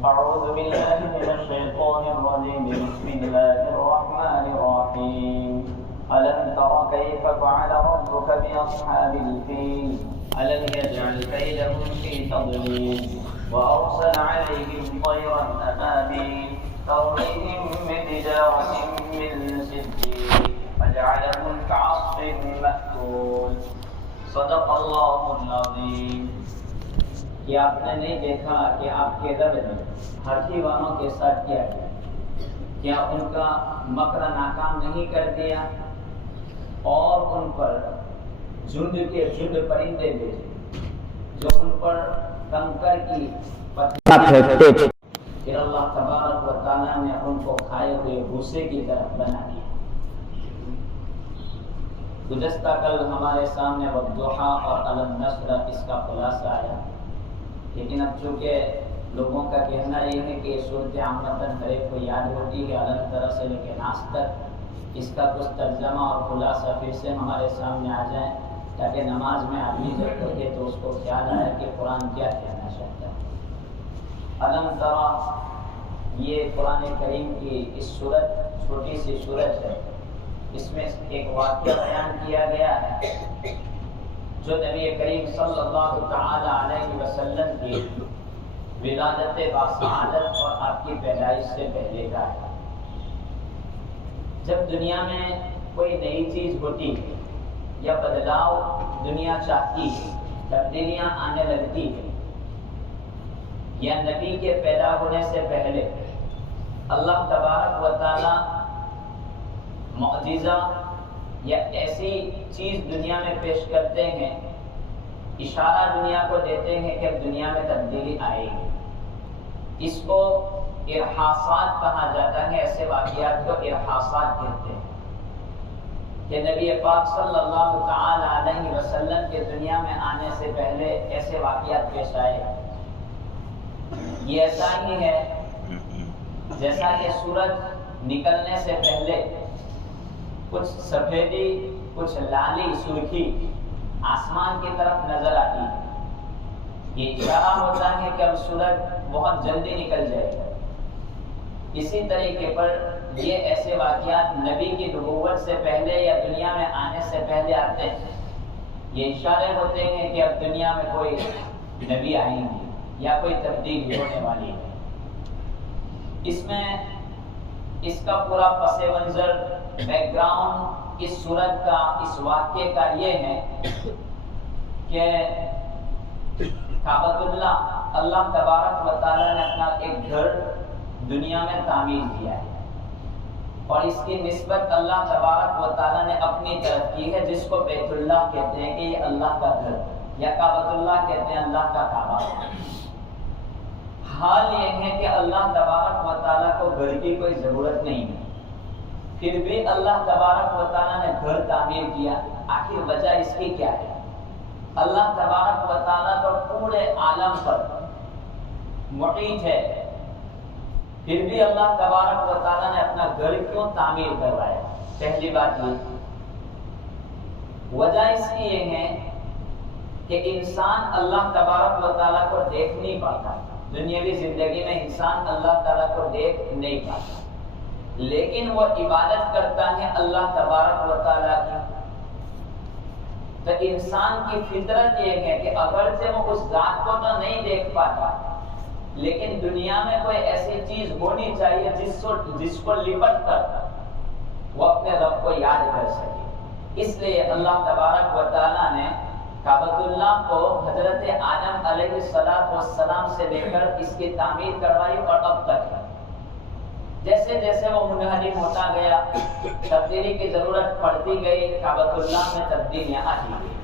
أعوذ بالله من الشيطان الرجيم بسم الله الرحمن الرحيم ألم تر كيف فعل ربك بأصحاب الفيل ألم يجعل كيدهم في تضليل وأرسل عليهم طيرا أبابيل ترميهم بحجارة من سجيل فجعلهم كعصف مأكول صدق الله العظيم. کیا آپ نے نہیں دیکھا کہ آپ کے رب نے ہاتھی والوں کے ساتھ کیا ہے؟ کیا ان کا مکر ناکام نہیں کر دیا اور ان پر جھنڈ کے جھنڈ پرندے بھیجے جو ان پر کنکر کی پتھر پھینکتے تھے؟ پھر اللہ تبارک و تعالیٰ نے ان کو کھائے ہوئے بھوسے کی طرف بنا دیا. گزشتہ کل ہمارے سامنے والضحیٰ اور الم نشر اس کا خلاصہ آیا، لیکن اب چونکہ لوگوں کا کہنا یہ ہے کہ صورت عامتاً ہر ایک کو یاد ہوتی ہے الگ طرح سے لے کے ناس تک، اس کا کچھ ترجمہ اور خلاصہ پھر سے ہمارے سامنے آ جائیں تاکہ نماز میں آدمی جب پڑھے تو اس کو خیال آئے کہ قرآن کیا کہنا چاہتا ہے. الم ترا یہ قرآن کریم کی اس صورت چھوٹی سی صورت ہے، اس میں ایک واقعہ بیان کیا گیا ہے جو نبی کریم صلی اللہ تعالی علیہ وسلم کی ولادت باسعادت اور آپ کی پیدائش سے پہلے کا ہے. جب دنیا میں کوئی نئی چیز ہوتی ہے یا بدلاؤ دنیا چاہتی ہے، تبدیلیاں آنے لگتی ہے، یا نبی کے پیدا ہونے سے پہلے اللہ تبارک و تعالی معجزہ یا ایسی چیز دنیا میں پیش کرتے ہیں، اشارہ دنیا کو دیتے ہیں کہ اب دنیا میں تبدیلی آئے گی. اس کو ارحاسات کہا جاتا ہے، ایسے واقعات کو ارحاسات کہتے ہیں کہ نبی پاک صلی اللہ تعالی علیہ وسلم کے دنیا میں آنے سے پہلے ایسے واقعات پیش آئے. یہ ایسا ہی ہے جیسا کہ سورج نکلنے سے پہلے کچھ سفیدی کچھ لالی سرخی آسمان کی طرف نظر آتی ہے. یہ اشارہ ہوتا ہے کہ اب سورج بہت جلدی نکل جائے گا. اسی طریقے پر یہ ایسے واقعات نبی کی نبوت سے پہلے یا دنیا میں آنے سے پہلے آتے ہیں. یہ اشارے ہوتے ہیں کہ اب دنیا میں کوئی نبی آئیں گے یا کوئی تبدیلی ہونے والی ہے. اس میں اس کا پورا پس منظر بیک گراؤنڈ اس صورت کا اس واقعے کا یہ ہے کہ کعبۃ اللہ تبارک و تعالیٰ نے اپنا ایک گھر دنیا میں تعمیر کیا ہے اور اس کی نسبت اللہ تبارک و تعالیٰ نے اپنی طرف کی ہے، جس کو بیت اللہ کہتے ہیں کہ یہ اللہ کا گھر، یا کعبۃ اللہ کہتے ہیں اللہ کا کعبہ. حال یہ ہے کہ اللہ تبارک و تعالیٰ کو گھر کی کوئی ضرورت نہیں ہے، پھر بھی اللہ تبارک و تعالیٰ نے گھر تعمیر کیا. آخر وجہ اس کی کیا ہے؟ اللہ تبارک و تعالیٰ تو پورے عالم پر محیط ہے، پھر بھی اللہ تبارک و تعالیٰ نے اپنا گھر کیوں تعمیر کروایا؟ پہلی بات یہ وجہ اس کی یہ ہے کہ انسان اللہ تبارک و تعالیٰ کو دیکھ نہیں پاتا. دنیاوی زندگی میں انسان اللہ تعالیٰ کو دیکھ نہیں پاتا، لیکن وہ عبادت کرتا ہے اللہ تبارک و تعالیٰ کی. تو انسان کی فطرت یہ ہے کہ اگرچہ وہ اس ذات کو تو نہیں دیکھ پاتا، لیکن دنیا میں کوئی ایسی چیز ہونی چاہیے جس کو لپٹ کر وہ اپنے رب کو یاد کر سکے. اس لیے اللہ تبارک و تعالیٰ نے کعبۃ اللہ کو حضرت آدم علیہ السلام سے لے کر اس کی تعمیر کروائی اور اب تک ہے. جیسے جیسے وہ منہدم ہوتا گیا، تبدیلی کی ضرورت پڑتی گئی، کعبۃ اللہ میں تبدیلیاں آتی گئی.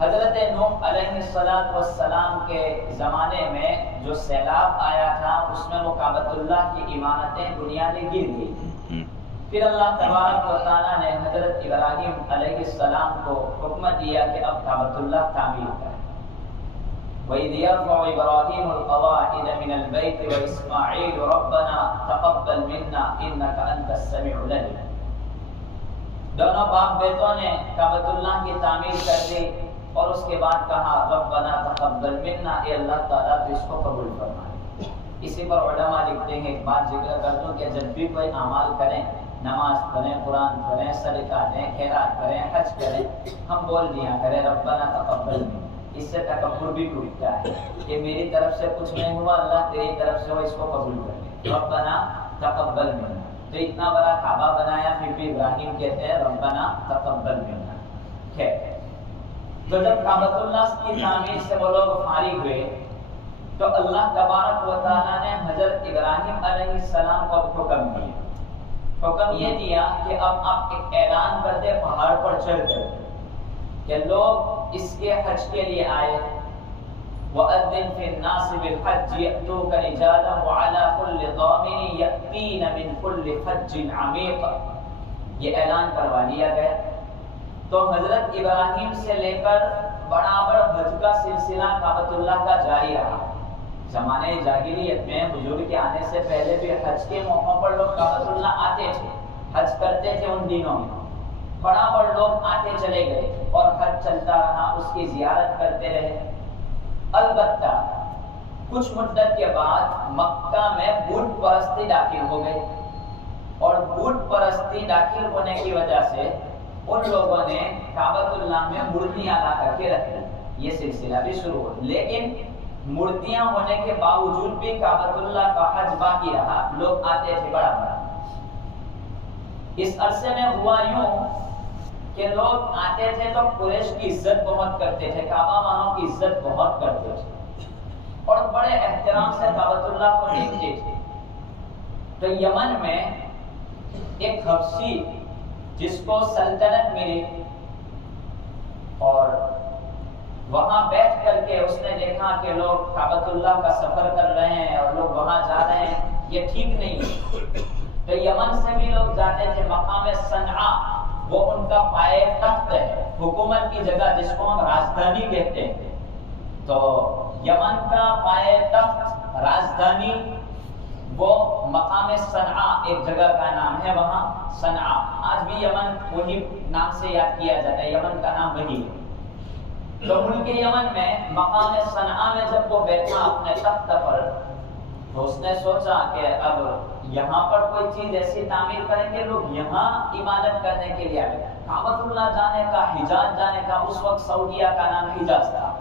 حضرت نوح علیہ السلام کے زمانے میں جو سیلاب آیا تھا اس میں وہ کعبۃ اللہ کی عمارتیں بنیادیں گر گئی. پھر اللہ تبارک و تعالیٰ نے حضرت ابراہیم علیہ السلام کو حکم دیا کہ اب کعبۃ اللہ تعمیر کریں. وَإِذْ يَرْفَعُ إِبْرَاهِيمُ الْقَوَاعِدَ مِنَ الْبَيْتِ وَإِسْمَاعِيلُ رَبَّنَا تَقَبَّلْ مِنَّا إِنَّكَ أَنْتَ السَّمِيعُ الْعَلِيمُ. دونوں باپ بیٹوں نے کعبۃ اللہ کی تعمیر کر دی اور اس کے بعد کہا ربنا تقبل منا، اے اللہ تعالیٰ تو اس کو قبول فرمائے. اسی پر علماء لکھتے ہیں، ایک بات ذکر کر دوں کہ جب بھی کوئی اعمال کریں، نماز پڑھیں، قرآن پڑھیں، صدقہ دیں، خیرات کریں، حج کریں، ہم بول دیا کریں ربنا تقبل منا۔ اس سے تکبر بھی ٹوٹتا ہے کہ میری طرف سے کچھ نہیں ہوا، اللہ تیری طرف سے ہو، اس کو قبول کر لے، ربنا تقبل منا۔ تو اتنا بڑا کعبہ بنایا، پھر بھی ابراہیم کہتے ہیں ربنا تقبل منا۔ خیر، تو جب کعبۃ اللہ کی تعمیر سے وہ لوگ فارغ ہوئے تو اللہ تبارک و تعالیٰ نے حضرت ابراہیم علیہ السلام کو حکم دیا۔ حکم یہ دیا کہ اب آپ ایک اعلان کر دے پہاڑ پر چڑھ کر کہ لوگ اس کے حج کے لیے آئے، وَأَذِّن فِي النَّاسِ بِالْحَجِّ يَأْتُوكَ رِجَالًا وَعَلَىٰ كُلِّ ضَامِرٍ يَأْتِينَ مِنْ كُلِّ فَجٍّ عَمِيقٍ۔ یہ اعلان کروا دیا گیا۔ تو حضرت ابراہیم سے لے کر برابر حج کا سلسلہ کعبۃ اللہ کا جاری رہا۔ زمانے جاہلیت میں حضور کے آنے سے پہلے بھی حج کے موقع پر لوگ کعبۃ اللہ آتے تھے، حج کرتے تھے ان دنوں میں، برابر لوگ آتے چلے گئے اور حج چلتا رہا، اس کی زیارت کرتے رہے۔ البتہ کچھ مدت کے بعد مکہ میں بت پرستی داخل ہو گئی، اور بت پرستی داخل ہونے کی وجہ سے ان لوگوں نے کعبۃ اللہ میں مورتیاں لا کر کے رکھ دی۔ یہ سلسلہ بھی شروع ہوا، لیکن مورتیاں ہونے کے باوجود بھی کعبۃ اللہ کا حج باقی رہا، لوگ آتے تھے بڑا بڑا۔ اس عرصے میں ہوا یوں کہ لوگ آتے تھے تو قریش کی عزت بہت کرتے تھے، کعبہ والوں کی عزت بہت کرتے تھے اور بڑے احترام سے کعبۃ اللہ کو دیکھتے تھے۔ تو یمن میں ایک حبشی جس کو سلطنت ملی، اور وہاں بیٹھ کر کے اس نے دیکھا کہ لوگ کعبۃ اللہ کا سفر کر رہے ہیں اور لوگ وہاں جا رہے ہیں، یہ ٹھیک نہیں ہے۔ تو یمن سے بھی لوگ جاتے تھے، مقام صنعاء وہ ان کا پائے تخت ہے، حکومت کی جگہ جس کو ہم راجدھانی کہتے ہیں۔ تو یمن کا پائے تخت راجدھانی وہ مقام صنعاء ایک جگہ کا نام ہے، وہاں صنعاء، آج بھی یمن وہی نام سے یاد کیا جاتا ہے، یمن کا نام وہی ہے۔ تو ملک یمن میں مقام صنعاء میں جب وہ بیٹھا اپنے تخت پر، تو اس نے سوچا کہ اب یہاں پر کوئی چیز ایسی تعمیر کریں گے لوگ یہاں عبادت کرنے کے لیے آئے۔ کعبۃ اللہ جانے کا، حجاز جانے کا، اس وقت سعودیہ کا نام حجاز تھا،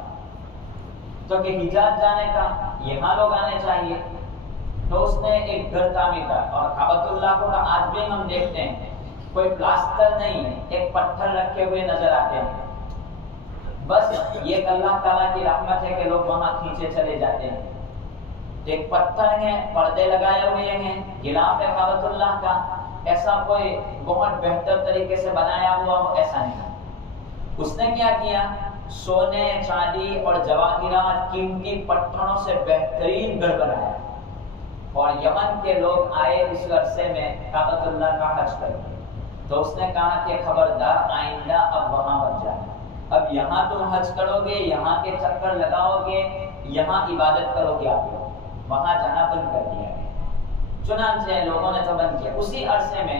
تو کہ حجاز جانے کا یہاں لوگ آنے چاہیے۔ تو اس نے ایک گھر تعمیر کیا، اور کعبۃ اللہ کو آج بھی ہم دیکھتے ہیں کوئی پلاسٹر نہیں ہے، ایک پتھر رکھے ہوئے نظر آتے ہیں۔ بس یہ اللہ تعالیٰ کی رحمت ہے کہ لوگ وہاں کھینچے چلے جاتے ہیں۔ ایک پتھر ہے، پردے لگائے ہوئے ہیں، غلاف ہے کعبۃ اللہ کا، ایسا کوئی بہت بہتر طریقے سے بنایا ہوا ہو ایسا نہیں۔ اس نے کیا کیا، سونے، چاندی اور جواہرات، قیمتی پتھروں سے بہترین گھر بنایا، اور یمن کے لوگ آئے اس عرصے میں کعبۃ اللہ کا حج کرنے۔ تو اس نے کہا کہ خبردار آئندہ اب وہاں مت جانا، اب یہاں تم حج کرو گے، یہاں کے چکر لگاؤ گے، یہاں عبادت کرو گے، آپ لوگ وہاں جانا بند کر دیا گیا۔ چنانچہ لوگوں نے تو بند کیا۔ اسی عرصے میں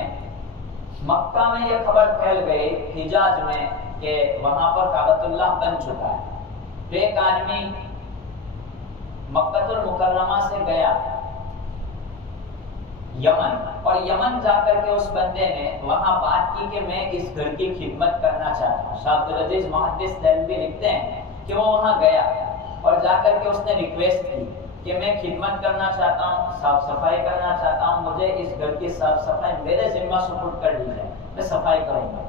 مکہ میں یہ خبر پھیل گئی، حجاز میں، کہ وہاں پر کعبۃ اللہ بن چکا ہے۔ تو ایک آدمی مکہ المکرمہ سے گیا یمن، اور یمن جا کر کے اس بندے نے وہاں بات کی کہ میں اس گھر کی خدمت کرنا چاہتا ہوں۔ شاہ عبدالعزیز محدث دہلوی لکھتے ہیں کہ وہ وہاں گیا اور جا کر کے اس نے ریکویسٹ کی کہ میں خدمت کرنا چاہتا ہوں، صاف صفائی کرنا چاہتا ہوں، مجھے اس گھر کی صاف صفائی میرے ذمہ سپرد کر دی جائے، میں صفائی کروں گا۔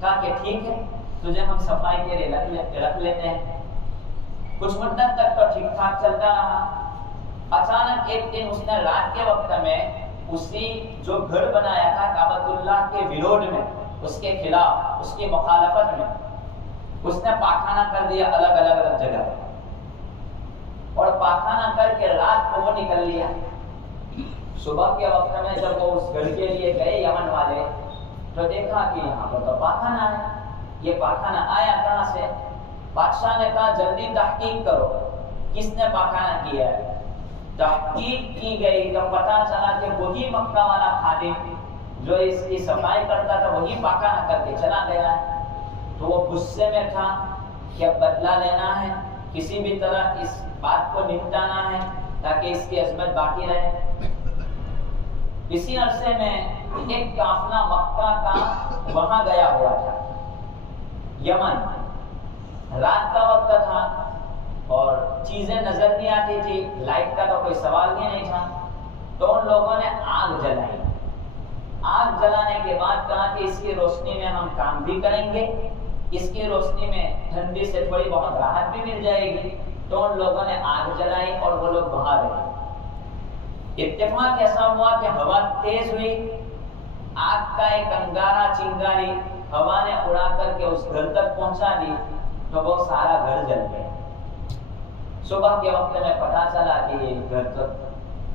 کہا کہ ٹھیک ہے، تجھے ہم صفائی کے لیے رکھ لیتے ہیں۔ کچھ مدت تک تو ٹھیک ٹھاک چلتا رہا۔ اچانک ایک دن اس نے رات کے وقت میں اسی جو گھر بنایا تھا کعبۃ اللہ کے وروڈ میں، اس کے خلاف، اس کی مخالفت میں، اس نے پاخانہ کر دیا الگ الگ جگہ، اور پاخانہ کر کے رات کو وہ نکل لیا۔ صبح کے وقت میں جب وہ اس گھر کے لیے گئے یمن والے، تو دیکھا کہ یہاں پر تو پاخانہ ہے، یہ پاخانہ آیا کہاں سے؟ بادشاہ نے کہا جلدی تحقیق کرو کس نے پاخانہ کیا ہے۔ تحقیق کی گئی تو پتہ چلا کہ وہی مکہ والا خادم جو اس کی صفائی کرتا تھا وہی پاخانہ کر کے چلا گیا ہے۔ تو وہ غصے میں تھا کہ اب بدلہ لینا ہے، کسی بھی طرح اس بات کو نپٹانا ہے، تاکہ اس کی عظمت باقی رہے۔ اسی عرصے میں ایک قافلہ مکہ کا وہاں گیا ہوا تھا، یمن، رات کا وقت تھا اور چیزیں نظر نہیں آتی تھی، لائٹ کا تو کوئی سوال ہی نہیں تھا، تو ان لوگوں نے آگ جلائی۔ آگ جلانے کے بعد کہا کہ اس کی روشنی میں ہم کام بھی کریں گے، اس کی روشنی میں ٹھنڈی سے تھوڑی بہت راحت بھی مل جائے گی۔ تو ان لوگوں نے آگ جلائی اور وہ لوگ وہاں رہے۔ اتفاق ایسا ہوا کہ ہوا تیز ہوئی، آگ کا ایک انگارہ چنگاری ہوا نے اڑا کر کے اس گھر تک پہنچا دی، تو وہ سارا گھر جل گیا۔ صبح کے وقت میں پتہ چلا کہ یہ گھر تو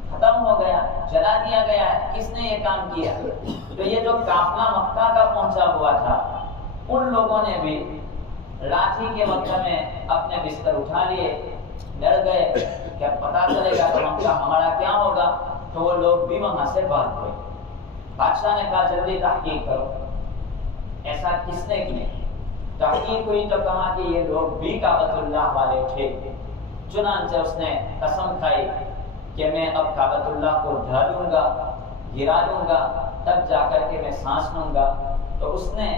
ختم ہو گیا، جلا دیا گیا ہے، کس نے یہ کام کیا؟ تو یہ جو قافلہ مکہ کا پہنچا ہوا تھا، ان لوگوں نے بھی رات ہی کے وقت میں اپنے بستر اٹھا لیے، ڈر گئے کہ پتہ چلے گا تو ہمارا کیا ہوگا، تو وہ لوگ بھی وہاں سے بھاگ گئے۔ بادشاہ نے کہا جلدی تحقیق کرو، ایسا کس نے کیا؟ تحقیق ہوئی تو کہا کہ یہ لوگ بھی کعبۃ اللہ والے تھے۔ چنانچہ اس نے قسم کھائی کہ میں اب کعبۃ اللہ کو ڈھا دوں گا، گرا دوں گا، تب جا کر کے میں سانس لوں گا۔ تو اس نے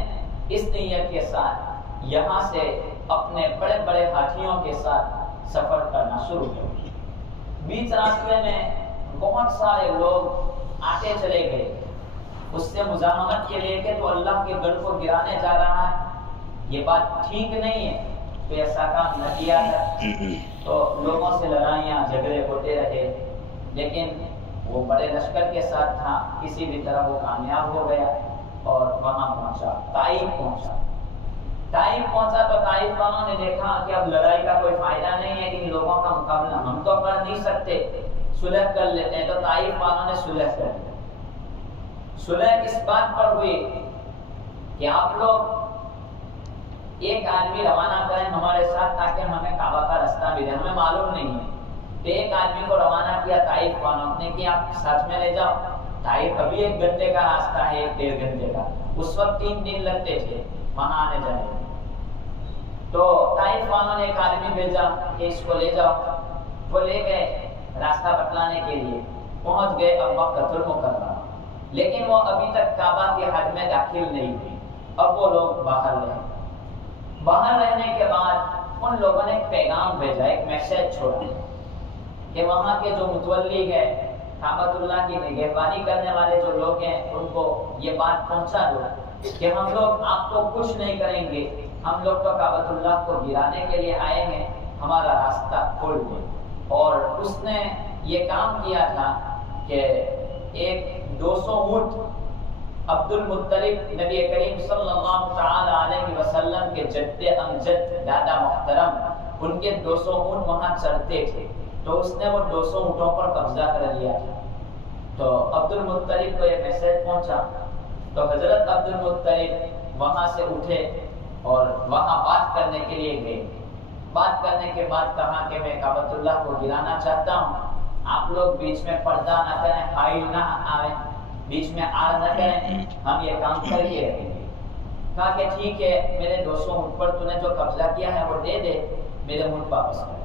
اس نیت کے ساتھ یہاں سے اپنے بڑے بڑے ہاتھیوں کے ساتھ سفر کرنا شروع کیا۔ بیچ راستے میں بہت سارے لوگ آتے چلے گئے اس سے مزاحمت کے لیے کہ تو اللہ کے گھر کو گرانے جا رہا ہے، یہ بات ٹھیک نہیں ہے، تو ایسا کام نہ کیا تھا۔ تو لوگوں سے لڑائیاں جھگڑے ہوتے رہے، لیکن وہ بڑے لشکر کے ساتھ تھا، کسی بھی طرح وہ کامیاب ہو گیا اور وہاں پہنچا، طائف پہنچا۔ طائف پہنچا تو طائف والوں نے دیکھا کہ اب لڑائی کا کوئی فائدہ نہیں ہے، ان لوگوں کا مقابلہ ہم تو کر نہیں سکتے، صلح کر لیتے ہیں۔ تو طائف والوں نے صلح کر لی۔ صلح اس بات پر ہوئی کہ آپ لوگ ایک آدمی روانہ کریں ہمارے ساتھ تاکہ ہمیں کعبہ کا راستہ ملے، ہمیں معلوم نہیں ہے۔ تو ایک آدمی کو روانہ کیا طائف والوں نے کہ آپ ساتھ میں لے جاؤ، طائف ابھی 1 گھنٹے کا راستہ ہے، 1 ڈیڑھ گھنٹے کا، اس وقت 3 دن لگتے تھے وہاں آنے جانے میں۔ تو طائف والوں نے ایک آدمی بھیجا کہ اس کو لے جاؤ، وہ لے گئے راستہ بتلانے کے لیے، پہنچ گئے اب مکہ المکرمہ، لیکن وہ ابھی تک کعبہ کے حد میں داخل نہیں ہوئی۔ اب وہ لوگ باہر رہے، باہر رہنے کے بعد ان لوگوں نے ایک پیغام بھیجا، ایک میسج چھوڑا کہ وہاں کے جو متولی ہے، کعبۃ اللہ کی نگہبانی کرنے والے جو لوگ ہیں، ان کو یہ بات پہنچا دو کہ ہم لوگ آپ کو کچھ نہیں کریں گے، ہم لوگ تو کعبۃ اللہ کو گرانے کے لیے آئے ہیں، ہمارا راستہ کھول دیں۔ اور اس نے یہ کام کیا تھا کہ ایک 200 اونٹ عبد المطلب نبی کریم صلی اللہ تعالی علیہ وسلم کے جد امجد دادا محترم، ان کے 200 اونٹ وہاں چرتے تھے، تو اس نے وہ 200 اونٹوں پر قبضہ کر لیا تھا۔ تو عبد المطلب کو یہ میسج پہنچا، تو حضرت عبد المطلب وہاں سے اٹھے اور وہاں بات کرنے کے لیے گئے۔ بات کرنے کے بعد کہا کہ میں کعبۃ اللہ کو گرانا چاہتا ہوں، آپ لوگ بیچ میں پردہ نہ کریں، حائل نہ آئیں، بیچ میں آر نہ کریں، ہم یہ کام کر کے رہیں گے۔ کہا کہ ٹھیک ہے، میرے 200 اونٹ پر تو نے جو قبضہ کیا ہے وہ دے دے، میرے اونٹ واپس کر۔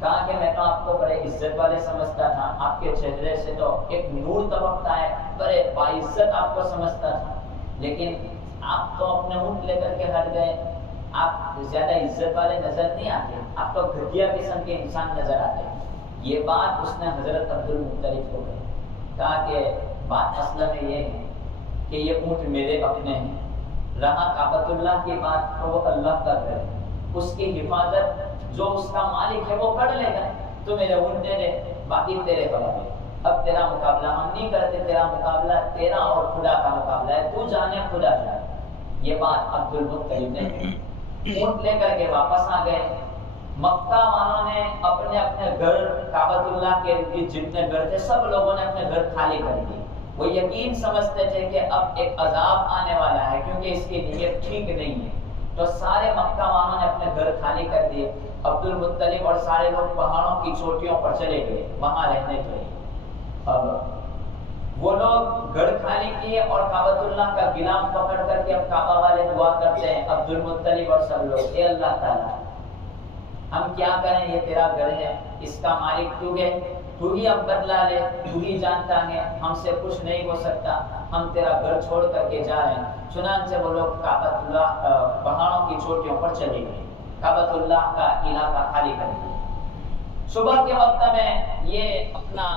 کہا کہ میں تو آپ کو بڑے عزت والے سمجھتا تھا، آپ کے چہرے سے تو ایک نور طبقتا ہے، بڑے باعزت آپ کو سمجھتا تھا، لیکن آپ تو اپنے اونٹ لے کر کے ہٹ گئے، آپ زیادہ عزت والے نظر نہیں آتے، آپ تو گھٹیا قسم کے انسان نظر آتے ہیں۔ یہ بات اس نے حضرت عبد المطلب کو کہی۔ کہا کہ بات اصل میں یہ ہے کہ یہ اونٹ میرے اپنے ہیں، رہا کعبۃ اللہ کی بات تو وہ اللہ کا گھر ہے، اس کی حفاظت جو اس کا مالک ہے وہ کر لے گا، تو میرے اونٹ دے دے، باقی تیرے حوالے۔ اب تیرا مقابلہ ہم نہیں کرتے، تیرا مقابلہ تیرا اور خدا کا مقابلہ ہے، تو جانے خدا جانے۔ یہ بات عبد المطلب نے کہی۔ اونٹ لے کر کے واپس آ گئے۔ مکہ والوں نے اپنے اپنے گھر، کعبۃ اللہ کے جتنے گھر تھے سب لوگوں نے اپنے گھر خالی کر دیے۔ وہ یقین سمجھتے تھے کہ اب ایک عذاب آنے والا ہے، کیونکہ اس کی نیت ٹھیک نہیں ہے، تو سارے مکہ والوں نے اپنے گھر خالی کر دیے۔ عبد المطلب اور سارے لوگ پہاڑوں کی چوٹیوں پر چلے گئے وہاں رہنے کے لیے۔ اب وہ لوگ گھر خالی کیے اور کعبۃ اللہ کا غلام پکڑ کر کے اب کعبہ والے دعا کرتے ہیں، عبد المطلب اور سب لوگ، اے اللہ تعالیٰ ہم کیا کریں، یہ تیرا گھر ہے، اس کا مالک تو ہے، تو ہی اب بدلا لے، تو ہی جانتا ہے، ہم سے کچھ نہیں ہو سکتا، ہم تیرا گھر چھوڑ کر کے جا رہے ہیں۔ چنانچہ وہ لوگ کعبۃ اللہ پہاڑوں کی چوٹیوں پر چلے گئے، کعبۃ اللہ کا علاقہ خالی کر دیا۔ صبح کے وقت میں یہ اپنا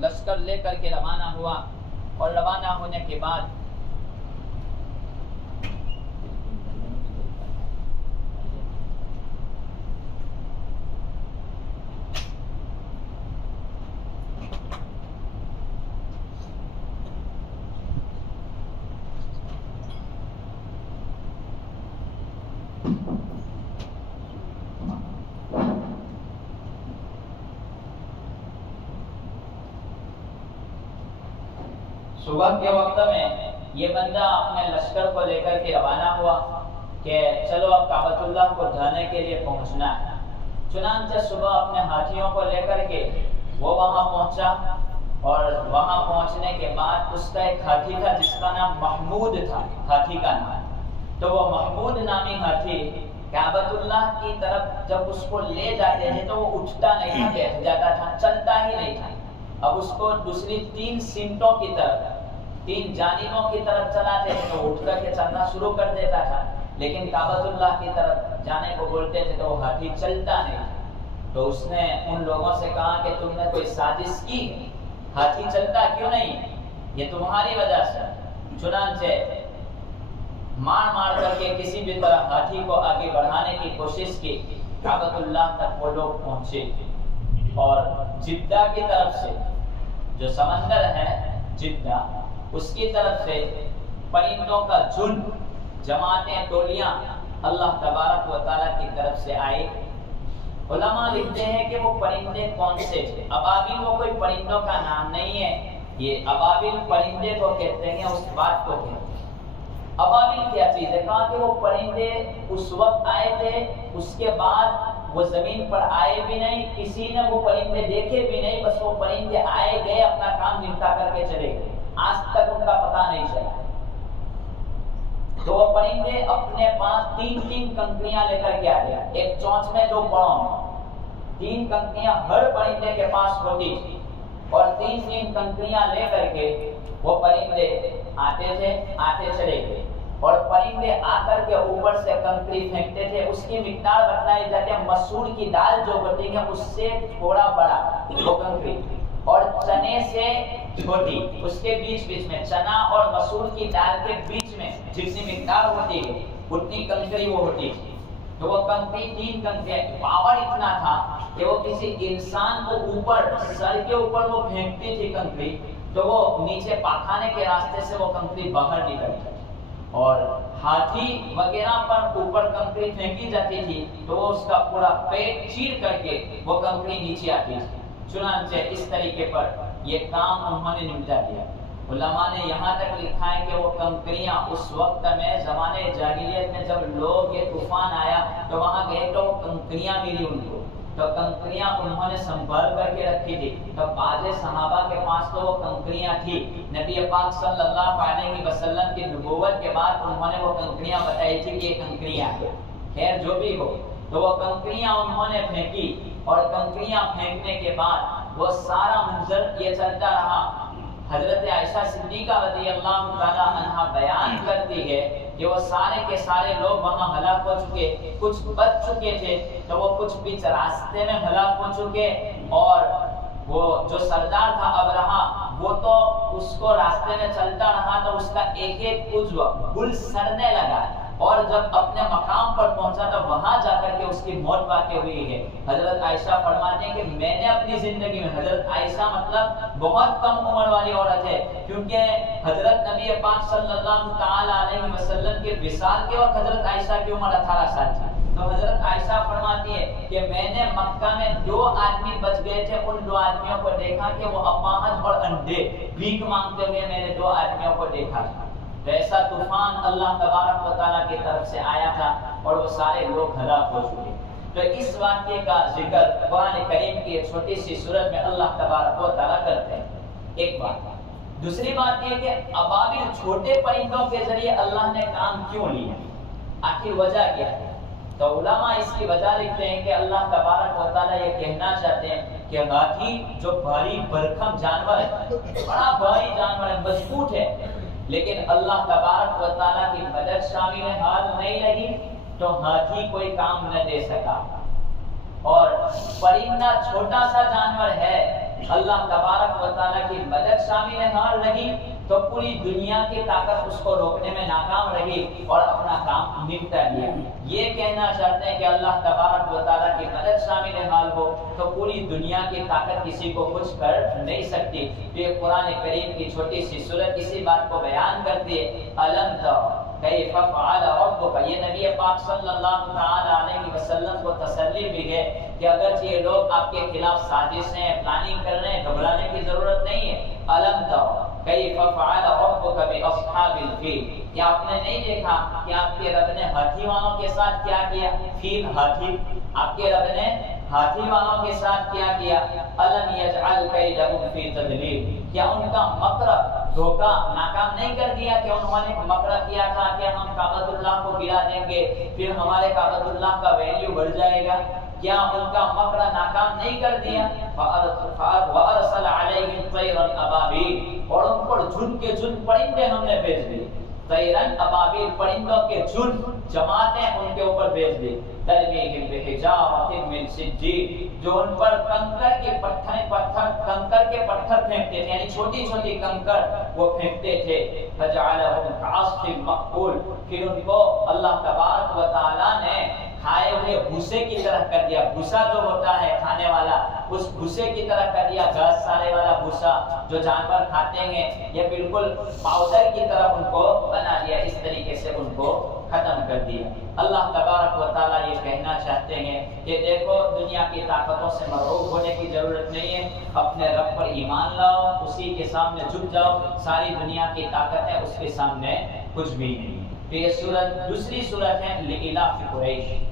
لشکر لے کر کے روانہ ہوا، اور روانہ ہونے کے بعد صبح کے وقت میں یہ بندہ اپنے لشکر کو لے کر کے روانہ ہوا کہ چلو اب کعبۃ اللہ کو ڈھانے کے لیے پہنچنا ہے۔ چنانچہ صبح اپنے ہاتھیوں کو لے کر کے وہ وہاں پہنچا، اور وہاں پہنچنے کے بعد اس کا ایک ہاتھی تھا جس کا نام محمود تھا، ہاتھی کا نام۔ تو وہ محمود نامی ہاتھی کعبۃ اللہ کی طرف جب اس کو لے جاتے تھے تو وہ اٹھتا نہیں تھا، بیٹھ جاتا تھا، چلتا ہی نہیں تھا۔ اب اس کو دوسری 3 سمتوں کی طرف، 3 جانبوں کی طرف چلاتے تھے تو اٹھ کر کے چلنا شروع کر دیتا تھا، لیکن کعبۃ اللہ کی طرف جانے کو بولتے تھے تو وہ ہاتھی چلتا نہیں تھا۔ تو اس نے ان لوگوں سے کہا کہ تم نے کوئی سازش کی، ہاتھی چلتا کیوں نہیں، یہ تمہاری وجہ سے۔ چنانچہ مار مار کر کے کسی بھی طرح ہاتھی کو آگے بڑھانے کی کوشش کی، کعبۃ اللہ تک وہ لوگ پہنچے، اور جدہ کی طرف سے، جو سمندر ہے جدہ، اس کی طرف سے پرندوں کا جھنڈ، جماعتیں، ٹولیاں اللہ تبارک و تعالیٰ کی طرف سے آئے۔ علماء لکھتے ہیں کہ وہ پرندے کون سے تھے۔ ابابیل وہ کوئی پرندوں کا نام نہیں ہے، یہ ابابیل پرندے کو کہتے ہیں، اس بات کو کہتے ہیں۔ ابابیل کیا چیز ہے؟ کہا کہ وہ پرندے اس وقت آئے تھے، اس کے بعد وہ زمین پر آئے بھی نہیں، کسی نے وہ پرندے دیکھے بھی نہیں، بس وہ پرندے آئے گئے، اپنا کام نپٹا کر کے چلے گئے، آج تک ان کا پتہ نہیں چلا۔ تو وہ پرندے اپنے پاس 3 کنکریاں لے کر کے آ گیا، ایک چونچ میں 2 پڑوں میں 3 کنکریاں ہر پرندے کے پاس ہوتی تھی، اور 3 کنکریاں لے کر کے وہ پرندے آتے تھے، آتے چلے گئے، اور پرندے آ کر کے اوپر سے کنکری پھینکتے تھے۔ اس کی مقدار بتائی جاتی ہے، مسور کی دال جو ہوتی ہے اس سے تھوڑا بڑا وہ کنکری، اور چنے سے چھوٹی، اس کے بیچ میں چنا اور مسور کی دال کے بیچ میں جتنی مقدار ہوتی ہے اتنی کنکری وہ ہوتی تھی۔ تو وہ کنکری 3 کنکری، پاور اتنا تھا کہ وہ کسی انسان کو اوپر، سر کے اوپر وہ پھینکتی تھی کنکری، تو وہ نیچے پاخانے کے راستے سے وہ کنکری باہر نکلتی، اور ہاتھی وغیرہ پر اوپر کنکری پھینکی جاتی تھی تو وہ اس کا پورا پیٹ چیر کر کے وہ کنکری نیچے آتی تھی۔ چنانچہ اس طریقے پر یہ کام انہوں نے نمٹا دیا۔ علماء نے یہاں تک لکھا ہے کہ وہ کنکریاں اس وقت میں زمانے جاہلیت میں جب لوگ یہ طوفان آیا تو وہاں گئے تو وہ کنکریاں ملی ان کو، تو کنکریاں انہوں نے سنبھال کر کے رکھی تھی۔ تو بعض صحابہ کے پاس تو وہ کنکریاں تھی، نبی پاک صلی اللہ علیہ وسلم کی نبوت کے بعد انہوں نے وہ کنکریاں بتائی تھی کہ یہ کنکریاں ہیں۔ خیر جو بھی ہو، تو وہ کنکریاں انہوں نے پھینکی، اور کنکریاں پھینکنے کے بعد وہ سارا منظر یہ چلتا رہا۔ حضرت عائشہ صدیقہ رضی اللہ تعالیٰ عنہا بیان کرتی ہے کہ وہ سارے کے سارے لوگ وہاں ہلاک ہو چکے، کچھ بچ چکے تھے تو وہ کچھ بیچ راستے میں ہلاک ہو چکے، اور وہ جو سردار تھا ابرہا وہ تو اس کو راستے میں چلتا رہا تو اس کا ایک عضو گل سڑنے لگا، اور جب اپنے مقام پر پہنچا تو وہاں جا کر کے اس کی موت واقع ہوئی ہے۔ حضرت عائشہ فرماتے ہیں کہ میں نے اپنی زندگی میں، حضرت عائشہ مطلب بہت کم عمر والی عورت ہے، کیونکہ حضرت نبی پاک صلی اللہ تعالی علیہ وسلم کے وصال کے وقت حضرت عائشہ کی عمر 18 سال تھی۔ تو حضرت عائشہ فرماتی ہے کہ میں نے مکہ میں 2 آدمی بچ گئے تھے، ان 2 آدمیوں کو دیکھا کہ وہ اپاہج اور اندھے بھیک مانگتے ہوئے میں نے 2 آدمیوں کو دیکھا تھا۔ تو ایسا طوفان اللہ تبارک و تعالیٰ کی طرف سے آیا تھا اور وہ سارے لوگ ہلاک ہو چکے۔ تو اس واقعے کا ذکر قرآن کریم کی ایک چھوٹی سی سورت میں اللہ تبارک و تعالیٰ کرتے ہیں، ایک بات۔ دوسری بات یہ کہ ابابیل چھوٹے پرندوں کے ذریعے اللہ نے کام کیوں لیا، آخر وجہ کیا ہے؟ تو علماء اس کی وجہ لکھتے ہیں کہ اللہ تبارک و تعالیٰ یہ کہنا چاہتے ہیں کہ ہاتھی جو بھاری بھرکم جانور ہے، بڑا بھاری جانور ہے، مضبوط ہے، لیکن اللہ تبارک و تعالیٰ کی مدد شامل حال نہیں لگی تو ہاتھی کوئی کام نہ دے سکا۔ اور پرندہ چھوٹا سا جانور ہے، اللہ تبارک و تعالیٰ کی مدد شامل حال لگی تو پوری دنیا کی طاقت اس کو روکنے میں ناکام رہی اور اپنا کام نپٹا لیا۔ یہ کہنا چاہتے ہیں کہ اللہ تبارک و تعالیٰ کی مدد شامل حال ہو تو پوری دنیا کی طاقت کسی کو کچھ کر نہیں سکتی۔ یہ قرآن کریم کی چھوٹی سی سورت اسی بات کو بیان کرتی ہے۔ الم تر کیف فعل ربک، یہ نبی پاک صلی اللہ تعالی علیہ وسلم کو تسلی بھی ہے کہ اگرچہ یہ لوگ آپ کے خلاف سازشیں پلاننگ کر رہے ہیں، گھبرانے کی ضرورت نہیں ہے۔ الم تر کیف فعل ربک باصحاب الفیل، کیا آپ نے نہیں دیکھا کہ آپ کے رب نے ہاتھی والوں کے ساتھ کیا کیا؟ فیل ہاتھی، آپ کے رب نے ہاتھی والوں کے ساتھ کیا کیا؟ الم یجعل کیدہم فی تدلیل، کیا ان کا مکر دھوکہ ناکام نہیں کر دیا کہ انہوں نے مکر کیا تھا کہ ہم کعبۃ اللہ کو گرا دیں گے، پھر ہمارے کعبۃ اللہ کا ویلیو بڑھ جائے گا؟ کیا ان کا مکر ناکام نہیں کر دیا؟ وَأَرْسَلَ عَلَيْهِمْ طَيْرًا أَبَابِيلَ، اور ان پر جھنڈ کے جھنڈ پرندے ہم نے بھیج دیے۔ طیرن ابابیل، پرندوں کے جھنڈ، جماعتیں ان کے اوپر بھیج دی۔ ترمیہم بحجارۃ من سجیل، جو ان پر کنکر کے پتھر پھینکتے تھے، یعنی چھوٹی چھوٹی کنکر وہ پھینکتے تھے۔ فجعلہم کعصف مأکول، پھر ان کو اللہ تبارک و تعالیٰ نے کھائے ہوئے بھوسے کی طرح کر دیا۔ بھوسا جو ہوتا ہے کھانے والا، اس بھوسے کی طرح کر دیا، گھاس سارے والا بھوسا جو جانور کھاتے ہیں، یہ بالکل پاؤڈر کی طرح ان کو بنا دیا، اس طریقے سے ان کو ختم کر دیا۔ اللہ تبارک و تعالیٰ یہ کہنا چاہتے ہیں کہ دیکھو، دنیا کی طاقتوں سے مرعوب ہونے کی ضرورت نہیں ہے، اپنے رب پر ایمان لاؤ، اسی کے سامنے جھک جاؤ، ساری دنیا کی طاقت ہے اس کے سامنے کچھ بھی نہیں۔ تو یہ سورت دوسری سورت ہے لإلاف قریش۔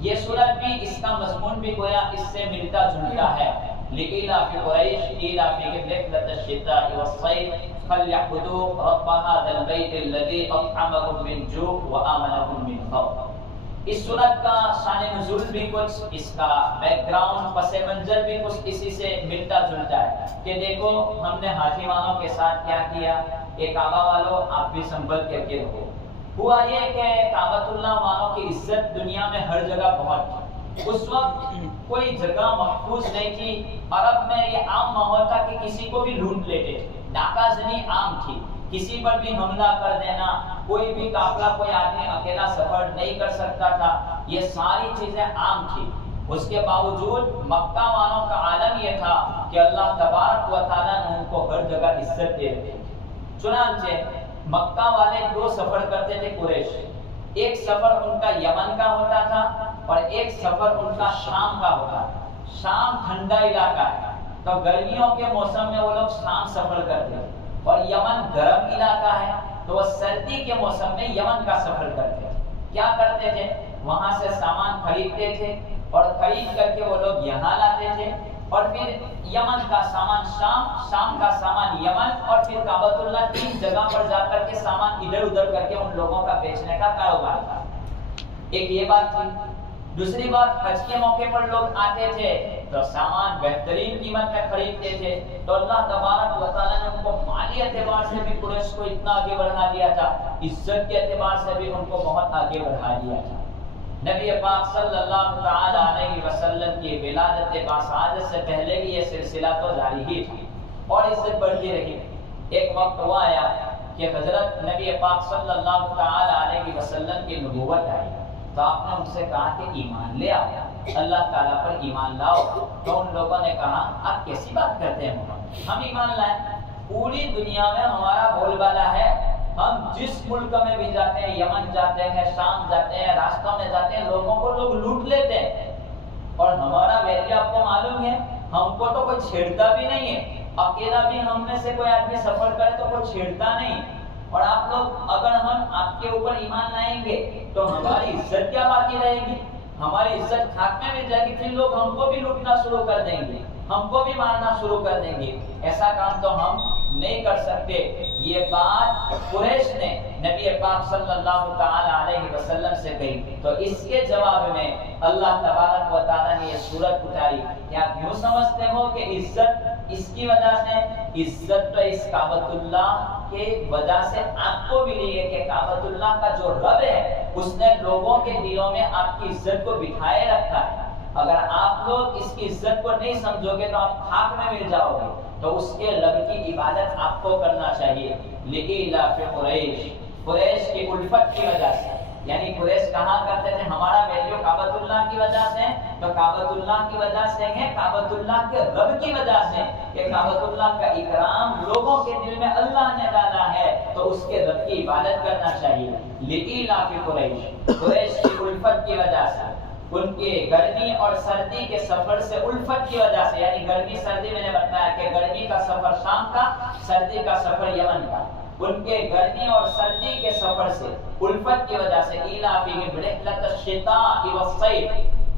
یہ سورت بھی اس کا مضمون بھی گویا اس سے ملتا جلتا ہے۔ لإلاف قریش إيلافهم رحلة الشتاء والصيف فليعبدوا رب هذا البيت الذي أطعمهم من جوع وآمنهم من خوف۔ اس سورت کا شان نزول بھی کچھ، اس کا بیک گراؤنڈ پس منظر بھی کچھ اسی سے ملتا جلتا ہے کہ دیکھو ہم نے ہاتھی والوں کے ساتھ کیا کیا، یہ کعبہ والوں آپ بھی سنبھل کر کے رہو۔ ہوا یہ کہ کعبۃ اللہ والوں کی عزت دنیا میں ہر جگہ پہنچ گئی۔ اس وقت کوئی جگہ محفوظ نہیں تھی، عرب میں یہ عام ماحول تھا کہ کسی کو بھی لوٹ لیتے تھے، ڈاکہ زنی عام تھی، کسی پر بھی حملہ کر دینا، کوئی بھی قافلہ کوئی آدمی اکیلا سفر نہیں کر سکتا تھا، یہ ساری چیزیں عام تھی۔ اس کے باوجود مکہ والوں کا عالم یہ تھا کہ اللہ تبارک و تعالیٰ نے ان کو ہر جگہ عزت دے رکھی۔ چنانچہ مکہ والے دو سفر کرتے تھے قریش، ایک سفر ان کا یمن کا ہوتا تھا اور ایک سفر ان کا شام کا ہوتا تھا۔ شام ٹھنڈا علاقہ ہے تو گرمیوں کے موسم میں وہ لوگ شام سفر کرتے ہیں، اور یمن گرم علاقہ ہے تو وہ سردی کے موسم میں یمن کا سفر کرتے ہیں۔ کیا کرتے تھے؟ وہاں سے سامان خریدتے تھے اور خرید کر کے وہ لوگ یہاں لاتے تھے، اور پھر یمن کا سامان شام، شام کا سامان یمن، اور پھر کعبۃ اللہ، تین جگہ پر جا کر کے سامان ادھر ادھر کر کے ان لوگوں کا بیچنے کا کاروبار تھا۔ ایک یہ بات تھی۔ دوسری بات، حج کے موقع پر لوگ آتے تھے تو سامان بہترین قیمت میں خریدتے تھے، تو اللہ تبارک و تعالیٰ نے ان کو مالی اعتبار سے بھی قریش کو اتنا آگے بڑھا دیا تھا، عزت کے اعتبار سے بھی ان کو بہت آگے بڑھا دیا تھا۔ نبی پاک صلی اللہ تعالی علیہ وسلم کی ولادت باصادت سے پہلے بھی یہ سلسلہ تو جاری ہی تھا اور عزت بڑھتی رہی۔ ایک وقت ہوا آیا کہ حضرت نبی پاک صلی اللہ تعالی علیہ وسلم کی نبوت آئی، تو آپ نے ان سے کہا کہ ایمان لے آؤ، اللہ تعالیٰ پر ایمان لاؤ۔ تو ان لوگوں نے کہا آپ کیسی بات کرتے ہیں محمد، ہم ایمان لائیں، پوری دنیا میں ہمارا بول بالا ہے، ہم جس ملک میں بھی جاتے ہیں، یمن جاتے ہیں، شام جاتے ہیں، راستوں میں جاتے ہیں، لوگوں کو لوگ لوٹ لیتے ہیں، اور ہمارا ویلیو آپ کو معلوم ہے، ہم کو تو کوئی چھیڑتا بھی نہیں ہے، اکیلا بھی ہم میں سے کوئی آدمی سفر کرے تو کوئی چھیڑتا نہیں، اور آپ لوگ اگر ہم آپ کے اوپر ایمان لائیں گے تو ہماری عزت کیا باقی رہے گی، ہماری عزت خاک میں مل جائے گی، پھر لوگ ہم کو بھی لوٹنا شروع کر دیں گے، ہم کو بھی مارنا شروع کر دیں گے، ایسا کام تو ہم نہیں کر سکتے. یہ بات قریش نے نبی پاک صلی اللہ تعالی علیہ وسلم سے کہی. تو اس کے جواب میں اللہ تبارک و تعالی نے یہ سورت اتاری. کیا آپ یوں سمجھتے ہو کہ عزت اس کی وجہ سے؟ عزت تو اس کعبۃ اللہ کے وجہ سے آپ کو ملی ہے کہ کعبۃ اللہ کا جو رب ہے اس نے لوگوں کے دلوں میں آپ کی عزت کو بٹھائے رکھا ہے. اگر آپ لوگ اس کی عزت کو نہیں سمجھو گے تو آپ خاک میں مل جاؤ گے. تو اس کے رب کی عبادت آپ کو کرنا چاہیے. لإلاف قریش، قریش کی الفت کی وجہ سے، یعنی قریش کہاں کرتے تھے ہمارا ویلیو کعبۃ اللہ کی وجہ سے، تو کعبۃ اللہ کی وجہ سے ہے، کعبۃ اللہ کے رب کی وجہ سے کہ کعبۃ اللہ کا اکرام لوگوں کے دل میں اللہ نے ڈالا ہے تو اس کے رب کی عبادت کرنا چاہیے. لإلاف قریش، قریش کی الفت کی وجہ سے، ان کے گرمی اور سردی کے سفر سے الفت کی وجہ سے، یعنی گرمی سردی میں نے بتایا کہ گرمی کا سفر شام کا، سردی کا سفر یمن کا. ان کے گرمی اور سردی کے سفر سے الفت کی وجہ سے ایلافہم رحلۃ الشتاء والصیف،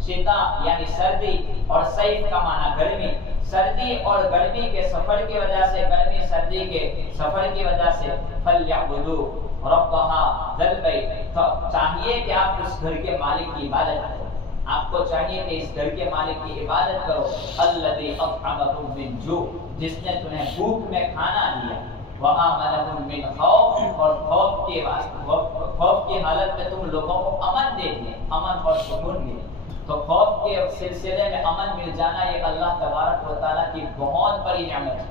شتاء یعنی سردی اور صیف کا معنی گرمی. سردی اور گرمی کے سفر کی وجہ سے، گرمی سردی کے سفر کی وجہ سے فلیعبدوا ربها ذا البیت، تو چاہیے کہ آپ اس گھر کے مالک کی عبادت کرو. آپ کو چاہیے کہ اس گھر کے مالک کی عبادت کرو. الذی اطعمکم من جوع، جس نے تمہیں بھوک میں کھانا دیا. وآمنکم من خوف، اور خوف کی حالت میں تم لوگوں کو امن دے دیا، امن اور سکون دیا. تو خوف کے سلسلے میں امن مل جانا یہ اللہ تبارک و تعالیٰ کی بہت بڑی نعمت ہے.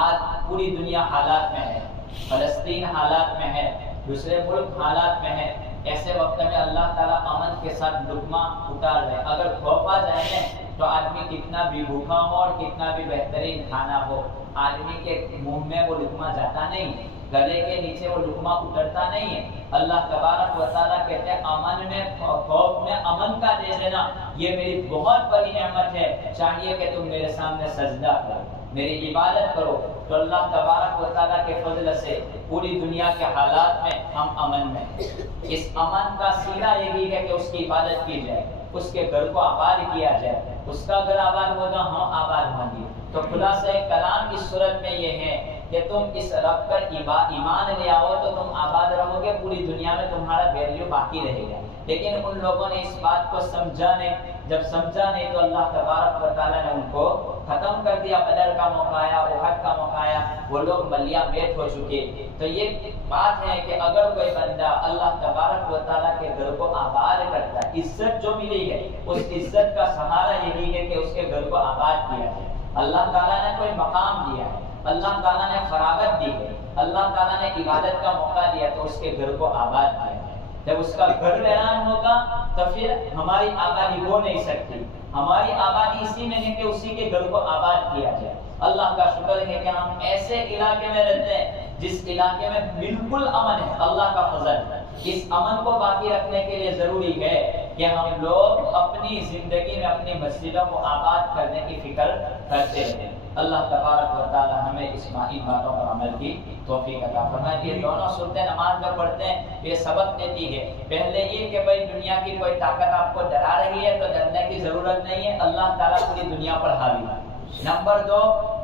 آج پوری دنیا حالات میں ہے، فلسطین حالات میں ہے، دوسرے ملک حالات میں ہے. ایسے وقت میں اللہ تعالیٰ امن کے ساتھ لقمہ اتار رہے. اگر خوف آ جائے تو آدمی کتنا بھی بھوکا ہو اور کتنا بھی بہترین کھانا ہو، آدمی کے منہ میں وہ لقمہ جاتا نہیں، گلے کے نیچے وہ لقمہ اترتا نہیں ہے. اللہ تبارک و تعالیٰ کہتے ہیں امن میں، خوف میں امن کا دے دینا یہ میری بہت بڑی نعمت ہے. چاہیے کہ تم میرے سامنے سجدہ کرو، میری عبادت کرو. تو اللہ تبارک و تعالیٰ کے فضل سے پوری دنیا کے حالات میں ہم امن میں ہیں. اس امن کا سیرا یہی ہے کہ اس کی عبادت کی جائے، اس کے گھر کو آباد کیا جائے. اس کا گھر آباد ہوگا ہم آباد ہوں گے. تو خلاصہ کلام کی صورت میں یہ ہے کہ تم اس رب پر ایمان لے آؤ تو تم آباد رہو گے، پوری دنیا میں تمہارا ویلیو باقی رہے گا. لیکن ان لوگوں نے اس بات کو سمجھا نہیں. جب سمجھا نہیں تو اللہ تبارک و تعالیٰ نے ان کو ختم کر دیا. بدر کا موقع آیا، احد کا موقع آیا، وہ لوگ ملیہ بیت ہو چکے. تو یہ بات ہے کہ اگر کوئی بندہ اللہ تبارک و تعالیٰ کے گھر کو آباد کرتا ہے، عزت جو ملی ہے اس عزت کا سہارا یہی ہے کہ اس کے گھر کو آباد کیا جائے. اللہ تعالیٰ نے کوئی مقام دیا ہے، اللہ تعالیٰ نے فراغت دی ہے، اللہ تعالیٰ نے عبادت کا موقع دیا تو اس کے گھر کو آباد کیا ہے. جب اس کا گھر ویران ہوگا تو پھر ہماری آبادی ہو نہیں سکتی. ہماری آبادی اسی میں ہے کہ اسی کے گھر کو آباد کیا جائے. اللہ کا شکر ہے کہ ہم ایسے علاقے میں رہتے ہیں جس علاقے میں بالکل امن ہے. اللہ کا فضل ہے. اس امن کو باقی رکھنے کے لیے ضروری ہے کہ ہم لوگ اپنی زندگی میں اپنی مسجدوں کو آباد کرنے کی فکر کرتے رہیں. اللہ تبارک و تعالی ہمیں اس باتوں پر عمل کی توفیق عطا فرمائے. یہ دونوں صورتیں نماز میں پڑھتے ہیں یہ سبق دیتی ہے. پہلے یہ کہ بھائی دنیا کی کوئی طاقت آپ کو ڈرا رہی ہے تو ڈرنے کی ضرورت نہیں ہے، اللہ تعالیٰ پوری دنیا پر حاوی ہے. نمبر 2،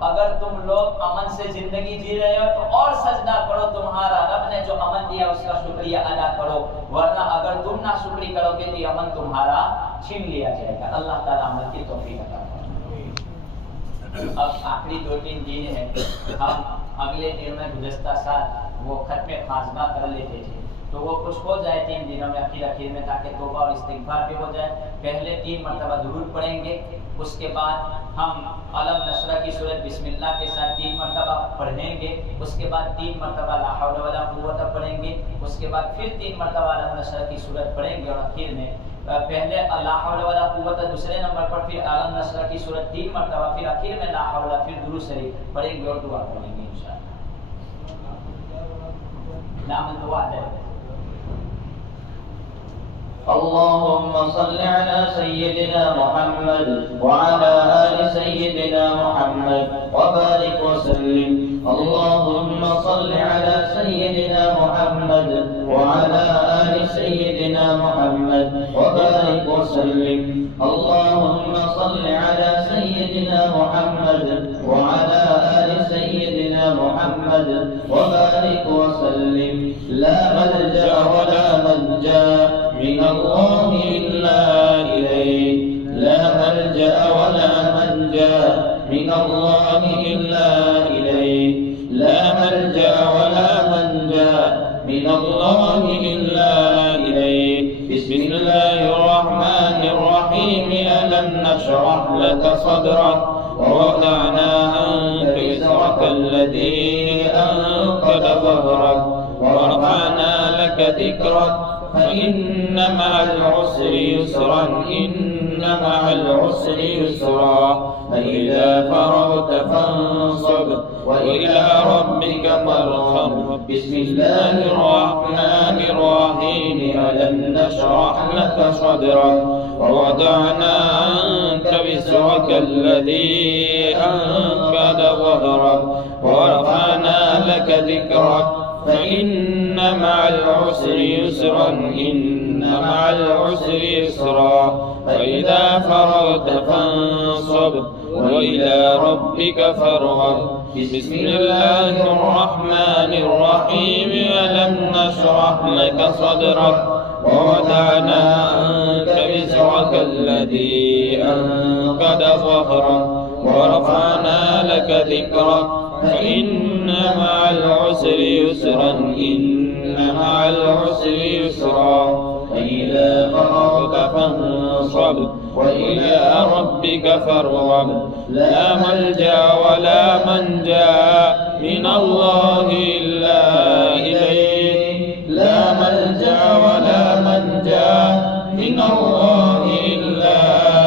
اگر تم لوگ امن سے زندگی جی رہے ہو تو اور سجدہ کرو، تمہارا رب نے جو امن دیا اس کا شکریہ ادا کرو، ورنہ اگر تم نہ شکری کرو گے تو یہ امن تمہارا چھین لیا جائے گا. اللہ تعالیٰ عمل کی توفیق عطا فرمائے. اب آخری 2-3 دن ہیں. ہم اگلے دن میں گزشتہ سال وہ ختم خاتمہ کر لیتے تھے تو وہ کچھ ہو جائے 3 دنوں میں اخیر میں تاکہ توبہ اور استغفار بھی ہو جائے. پہلے 3 مرتبہ درود پڑھیں گے، اس کے بعد ہم علم نشرہ کی سورت بسم اللہ کے ساتھ 3 مرتبہ پڑھیں گے، اس کے بعد 3 مرتبہ لا حول ولا قوت پڑھیں گے، اس کے بعد پھر 3 مرتبہ علم نشرہ کی سورت پڑھیں گے، اور آخر میں پہلے لا حول ولا قوت دوسرے نمبر پر، پھر علم نشرہ کی سورت 3 مرتبہ، پھر آخر میں لا حول، پھر درود شریف پڑھیں گے اور دعا کریں گے انشاءاللہ. نام دعا ہے. اللهم صل على سيدنا محمد وعلى آل سيدنا محمد وبارك وسلم. اللهم صل على سيدنا محمد وعلى آل سيدنا محمد وبارك وسلم. اللهم صل على سيدنا محمد وعلى آل سيدنا محمد محمد وبارك وسلم لا ملجأ ولا منجا من الله إلا إليك لا ملجأ ولا منجا من الله إلا إليك لا ملجأ ولا منجا من الله إلا إليك بسم الله الرحمن الرحيم ألم نشرح لك صدرك ووضعنا عنك وزرك الذي أنقض ظهرك ورفعنا لك ذكرك فإن مع العسر يسرا إن مع العسر يسرا فإذا فرغت فانصب وإلى ربك فارغب بسم الله الرحمن الرحيم ألم نشرح لك صدرك ووضعنا عنك وزرك الذي أنقض ظهرك ورفعنا لك ذكرك فإن مع العسر يسرا إن مع العسر يسرا فإذا فرغت فانصب وإلى ربك فارغب بسم الله الرحمن الرحيم ألم نشرح لك صدرك ووضعنا عنك وزرك الذي أنقض ظهرك ورفعنا لك ذكرك فإن مع العسر يسرا إن مع العسر يسرا فإذا فرغت فانصب وإلى ربك فارغب لا ملجأ ولا منجا من الله إلا إليك لا ملجأ ولا منجا من الله إلا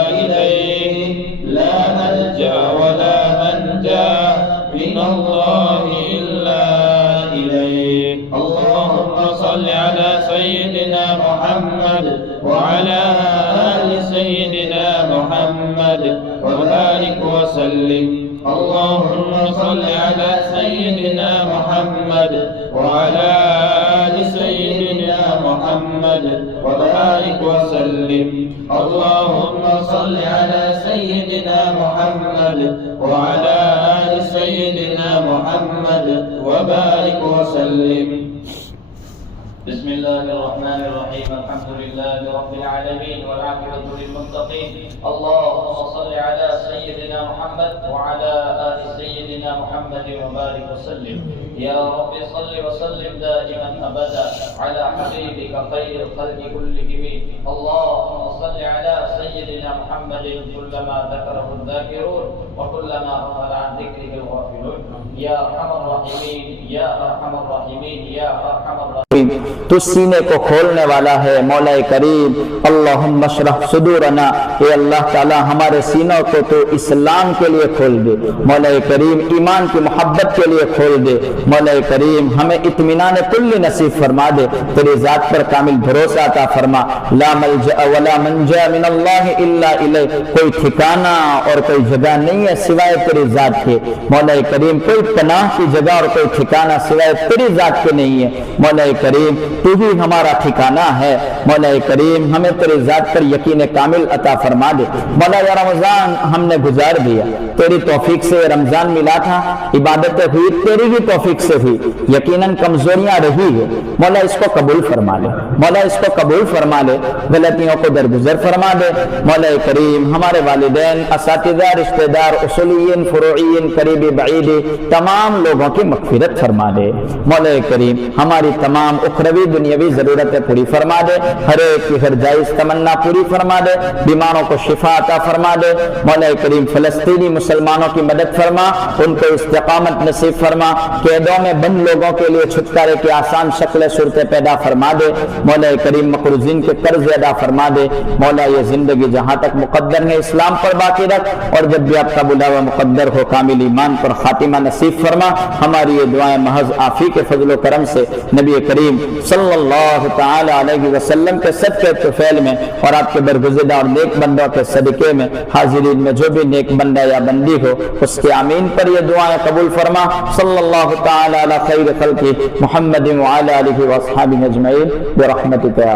إليك لا ملجأ ولا منجا من الله إلا إليك اللهم صل على سيدنا محمد وعلى آل سيدنا محمد وبارك وسلم اللهم صل على سيدنا محمد وعلى آل سيدنا محمد وبارك وسلم اللهم صل على سيدنا محمد وعلى آل سيدنا محمد وبارك وسلم بسم الله الرحمن الرحيم الحمد لله رب العالمين والعاقبة للمتقين اللهم صل على سيدنا محمد وعلى آل سيدنا محمد وبارك وسلم يا رب صل وسلم دائما أبدا على حبيبك خير الخلق كلهم اللهم صل على سيدنا محمد كلما ذكره الذاكرون وكلما غفل عن ذكره الغافلون يا أرحم الراحمين يا أرحم الراحمين يا أرحم الراحمين تو سینے کو کھولنے والا ہے مولا کریم اللہم اشرح صدورنا اے اللہ تعالی ہمارے سینوں کو تو اسلام کے لیے کھول دے مولا کریم ایمان کی محبت کے لیے کھول دے مولا کریم ہمیں اطمینان کلی نصیب فرما دے تیری ذات پر کامل بھروسہ عطا فرما لا ملجأ ولا منجا من اللہ الا الیک کوئی ٹھکانہ اور کوئی جگہ نہیں ہے سوائے تیری ذات کے مولا کریم کوئی پناہ کی جگہ اور کوئی ٹھکانہ سوائے تیری ذات کے نہیں ہے مولا کریم تو ہی ہمارا ٹھکانہ ہے مولا کریم ہمیں تیری ذات پر یقین کامل عطا فرما دے مولا یا رمضان ہم نے گزار دیا تیری توفیق سے رمضان ملا تھا عبادتیں ہوئی تیری بھی توفیق سے ہوئی یقیناً کمزوریاں رہی ہے مولا اس کو قبول فرما لے مولا اس کو قبول فرما لے غلطیوں کو درگزر فرما دے مولا کریم ہمارے والدین اساتذہ رشتہ دار اصولین فروعین قریبی بعیدی تمام لوگوں کی مغفرت فرما دے مولا کریم ہماری تمام اخروی دنیاوی ضرورتیں پوری فرما دے ہر ایک کی ہر جائز تمنا پوری فرما دے بیماروں کو شفا عطا فرما دے مولا کریم فلسطینی مسلمانوں کی مدد فرما ان کو استقامت نصیب فرما قیدوں میں بند لوگوں کے لیے چھٹکارے کی آسان شکل صورتیں پیدا فرما دے مولا کریم مقروضین کے قرض ادا فرما دے مولا یہ زندگی جہاں تک مقدر ہے اسلام پر باقی رکھ اور جب بھی آپ کا بلاوا مقدر ہو کامل ایمان پر خاتمہ نصیب فرما ہماری یہ دعائیں محض آپ ہی کے فضل و کرم سے نبی کریم صلی اللہ تعالی علیہ وسلم کے صدقے طفیل میں اور آپ کے برگزیدہ اور نیک بندوں کے صدقے میں حاضرین میں جو بھی نیک بندہ یا بندی ہو اس کے آمین پر یہ دعائیں قبول فرما صلی اللہ تعالی علی خیر خلقہ محمد وعلی آلہ واصحابہ اجمعین برحمتک یا